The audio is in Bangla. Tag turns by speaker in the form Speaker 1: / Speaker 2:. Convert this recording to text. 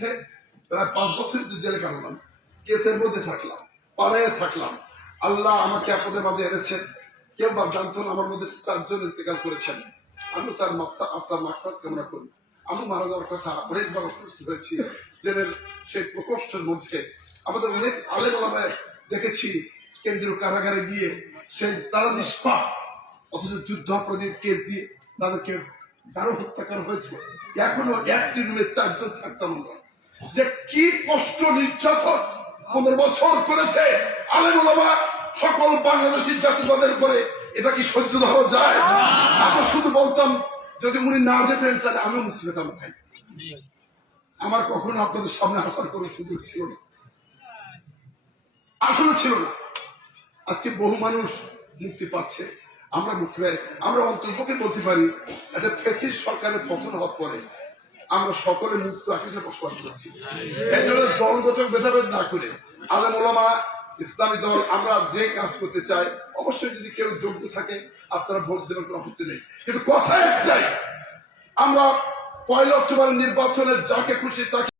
Speaker 1: মধ্যে প্রায় পাঁচ বছর জেলে কাটলাম, কেসের মধ্যে থাকলাম পালাইয়ে থাকলাম। আল্লাহ আমাকে আপনাদের মাঝে এনেছেন। কেউ বা জানতো আমার মধ্যে চারজন ইন্তেকাল করেছেন। আমি তার মাত্রা আপনার মাত্রা কামনা করি। আমি মারা যাওয়ার কথা অনেকবার অসুস্থ হয়েছি। জেলের সেই প্রকোষ্ঠের মধ্যে আমাদের অনেক আলেম আলামায় দেখেছি, কেন্দ্রীয় কারাগারে গিয়ে সেই তারা নিষ্পাপ, অথচ যুদ্ধ অপরাধীর কেস দিয়ে তাদেরকে কারও হত্যা করা হয়েছে। এখনও একটি রুমে চারজন থাকতাম আমরা। যে কি কষ্ট নির্যাতন পনেরো বছর করেছে আলেম সকল বাংলাদেশি জাতিবাদের উপরে এটা কি সহ্য ধরা যায়? আমি শুধু বলতাম, যদি উনি না যেতেন, তাহলে আমিও মুক্তি পেতাম ভাই আমার কখনো আপনাদের সামনে আসার কোনো সুযোগ ছিল না। আসলে ছিল না। আজকে বহু মানুষ মুক্তি পাচ্ছে। আমরা মুক্তি পাই। আমরা অন্তর্পক্ষে বলতে পারি, একটা ফেসিস সরকারের পতন হওয়ার পরে আমরা সকলে মুক্ত আকাশে বসবাস করছি। এর জন্য দলগত ভেদাভেদ না করে আলেম ওলামা, ইসলামী দল, আমরা যে কাজ করতে চাই, অবশ্যই যদি কেউ যোগ্য থাকে, আপনারা ভোট দেবেন, কোনো আপত্তি নেই। কিন্তু কথা একটাই, আমরা পয়লা অক্টোবরের নির্বাচনে যাকে খুশি তাকে